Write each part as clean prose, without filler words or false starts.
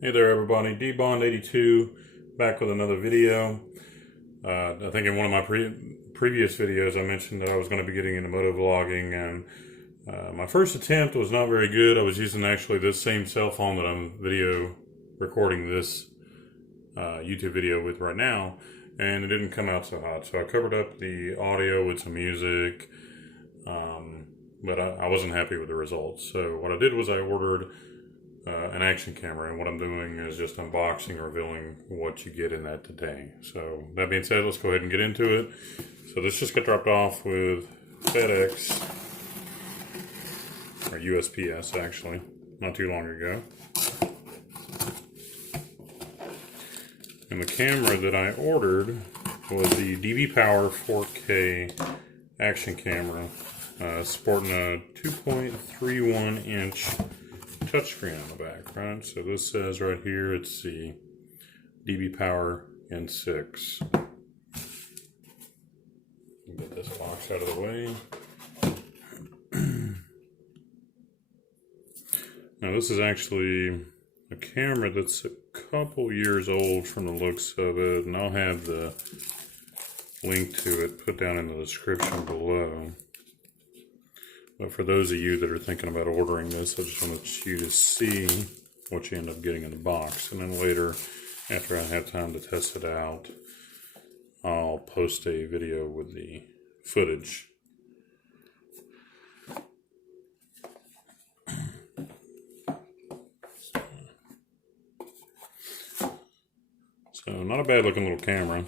Hey there everybody, DBond82 back with another video. I think in one of my previous videos I mentioned that I was going to be getting into motovlogging, and my first attempt was not very good. I was using actually this same cell phone that I'm video recording this YouTube video with right now, and it didn't come out so hot. So I covered up the audio with some music, but I wasn't happy with the results. So what I did was I ordered an action camera, and what I'm doing is just unboxing and revealing what you get in that today. So that being said, let's go ahead and get into it. So this just got dropped off with FedEx, or USPS actually, not too long ago. And the camera that I ordered was the Dbpower 4K action camera, sporting a 2.31 inch touchscreen on the back, right? So this says right here it's the Dbpower N6. Get this box out of the way. Now this is actually a camera that's a couple years old from the looks of it, and I'll have the link to it put down in the description below. But for those of you that are thinking about ordering this, I just want you to see what you end up getting in the box. And then later, after I have time to test it out, I'll post a video with the footage. So, not a bad looking little camera.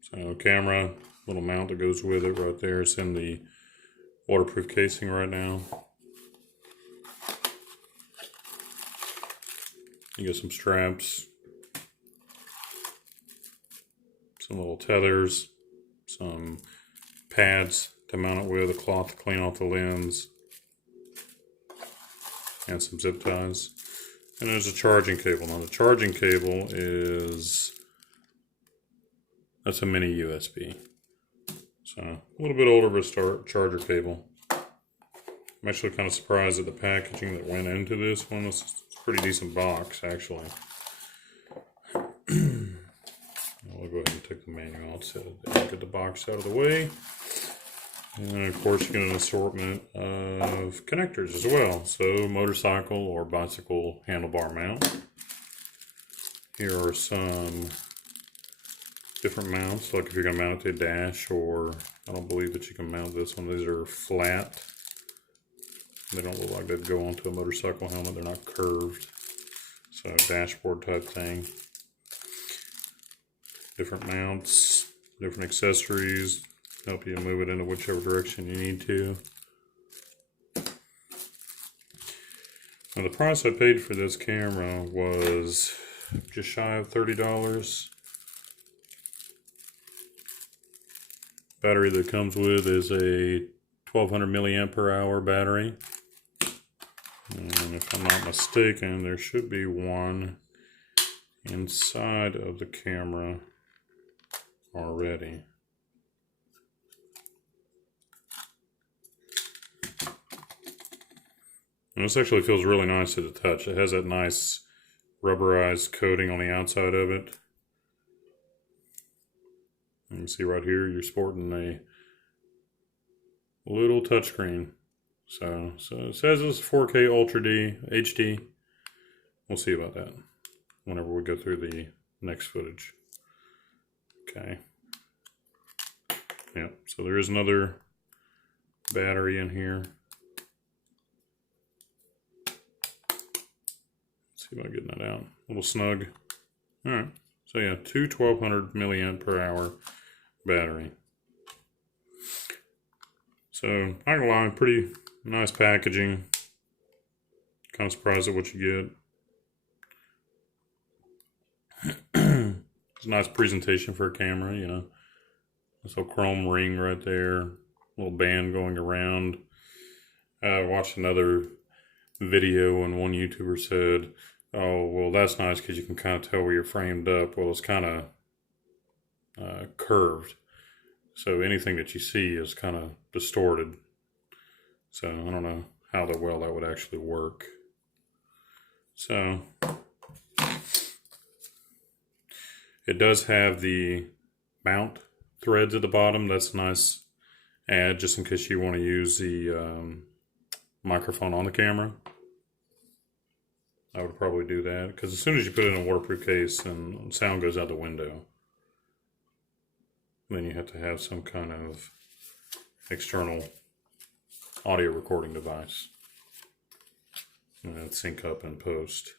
So, camera, little mount that goes with it right there. It's in the waterproof casing right now. You get some straps, some little tethers, some pads to mount it with, a cloth to clean off the lens, and some zip ties. And there's a charging cable. Now the charging cable that's a mini USB. So a little bit older of a charger cable. I'm actually kind of surprised at the packaging that went into this one. It's a pretty decent box, actually. I'll go ahead and take the manual out, get the box out of the way. And then of course you get an assortment of connectors as well. So motorcycle or bicycle handlebar mount. Here are some different mounts, like if you're going to mount it to a dash, or I don't believe that you can mount this one. These are flat. They don't look like they'd go onto a motorcycle helmet. They're not curved. So dashboard type thing. Different mounts, different accessories, help you move it into whichever direction you need to. Now the price I paid for this camera was just shy of $30. Battery that comes with is a 1200 milliamp hour battery. And if I'm not mistaken, there should be one inside of the camera already. And this actually feels really nice to the touch. It has that nice rubberized coating on the outside of it. You can see right here, you're sporting a little touchscreen. So it says it's 4K Ultra HD. We'll see about that whenever we go through the next footage. Okay. Yeah, so there is another battery in here. Let's see about getting that out. A little snug. Alright, so yeah, two 1200 milliamp hour battery. So, not gonna lie, pretty nice packaging. Kind of surprised at what you get. It's a nice presentation for a camera, you know. This little chrome ring right there, little band going around. I watched another video and one YouTuber said, oh, well, that's nice because you can kind of tell where you're framed up. Well, it's kind of curved. So anything that you see is kind of distorted. So I don't know how well that would actually work. So it does have the mount threads at the bottom. That's a nice add just in case you want to use the microphone on the camera. I would probably do that because as soon as you put it in a waterproof case and sound goes out the window, then you have to have some kind of external audio recording device and it'd sync up in post.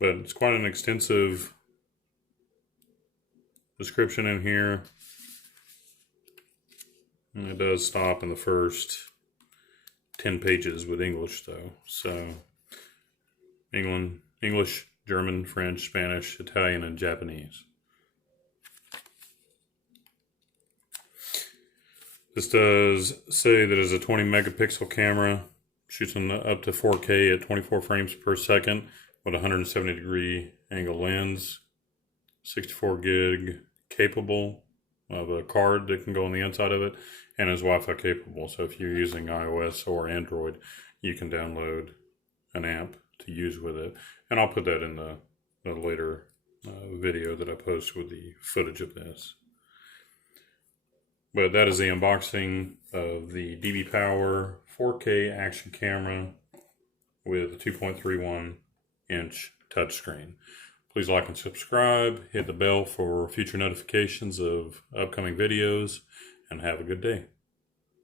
But it's quite an extensive description in here. And it does stop in the first 10 pages with English though. So English, German, French, Spanish, Italian, and Japanese. This does say that it's a 20 megapixel camera, shoots up to 4K at 24 frames per second with a 170 degree angle lens, 64 gig capable of a card that can go on the inside of it, and is Wi-Fi capable. So if you're using iOS or Android, you can download an app to use with it. And I'll put that in the later video that I post with the footage of this. But that is the unboxing of the Dbpower 4K action camera with a 2.31 inch touchscreen. Please like and subscribe, hit the bell for future notifications of upcoming videos, and have a good day.